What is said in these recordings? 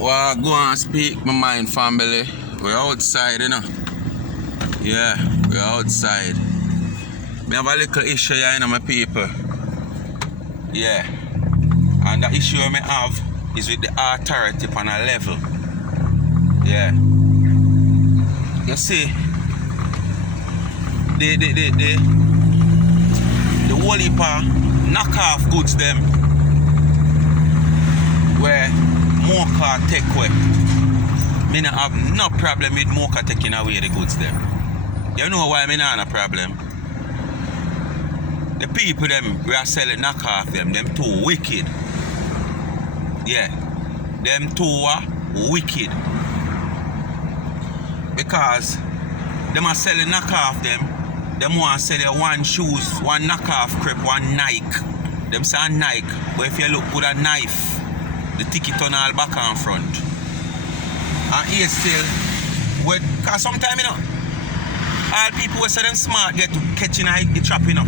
Well, go and speak my mind, family. We're outside, you know. Yeah, we're outside. Me have a little issue here, you know, my people. Yeah. And the issue I have is with the authority on a level. Yeah. You see, the whole heap of knockoff goods them where Mocha take away. Me not have no problem with Mocha taking away the goods them. You know why me not have a problem? The people them we are selling knockoff them too wicked. Yeah. Them two are wicked. Because them are selling knockoff them want to sell you one shoes, one knockoff crepe, one Nike. Them say Nike, but if you look with a knife, the ticket on all back and front. And here still, because sometimes, you know, all people who say them smart get to catching the trap, you know.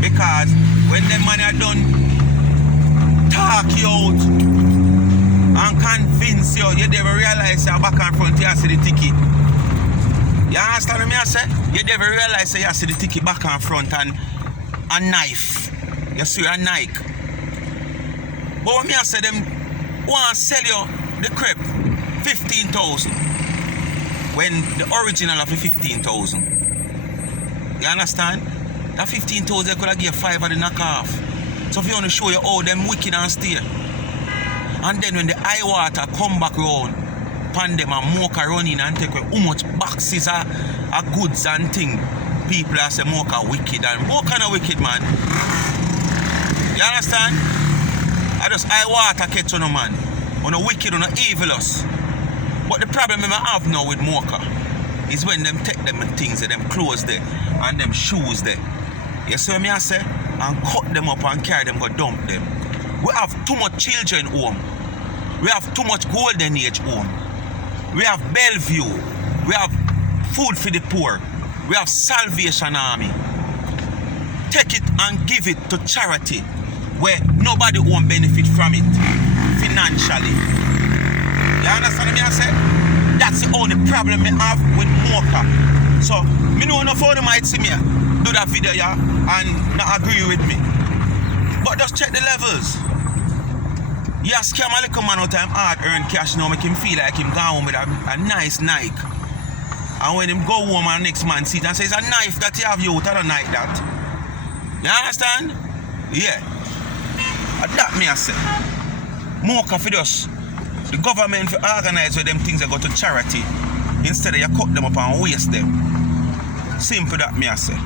Because when them money are done, talk you out and convince you, you never realize you're back and front, you see the ticket. You understand what I say? You never realize you see the ticket back and front and a knife. You see a Nike. But when I say them want to sell you the crepe 15,000 when the original of the 15,000. You understand? That 15,000 they could have give 5 of the knockoff. So if you want to show you how them wicked and steal. And then when the eye water come back round, pan them and Mocha run in and take away how much boxes are goods and thing. People are say Mocha wicked and Mocha no wicked, man. You understand? I just eye water catch on a man. On a wicked, on a evilous. But the problem I have now with Mocha is when them take them things, them clothes there and them shoes there. You see what I say? And cut them up and carry them, go dump them. We have too much children home. We have too much golden age home. We have Bellevue. We have food for the poor. We have Salvation Army. Take it and give it to charity where nobody won't benefit from it financially. You understand what I say? That's the only problem I have with Mocha. So, me know enough of them might see me do that video and not agree with me. But just check the levels. You scam a little man out time hard earn cash now, make him feel like him gone home with a nice Nike. And when him go home and next man see it and say it's a knife that you have you out, I don't like that. You understand? Yeah. That me I say. Mocha for us. The government for organize where them things that go to charity instead of you cut them up and waste them. Simple that me I say.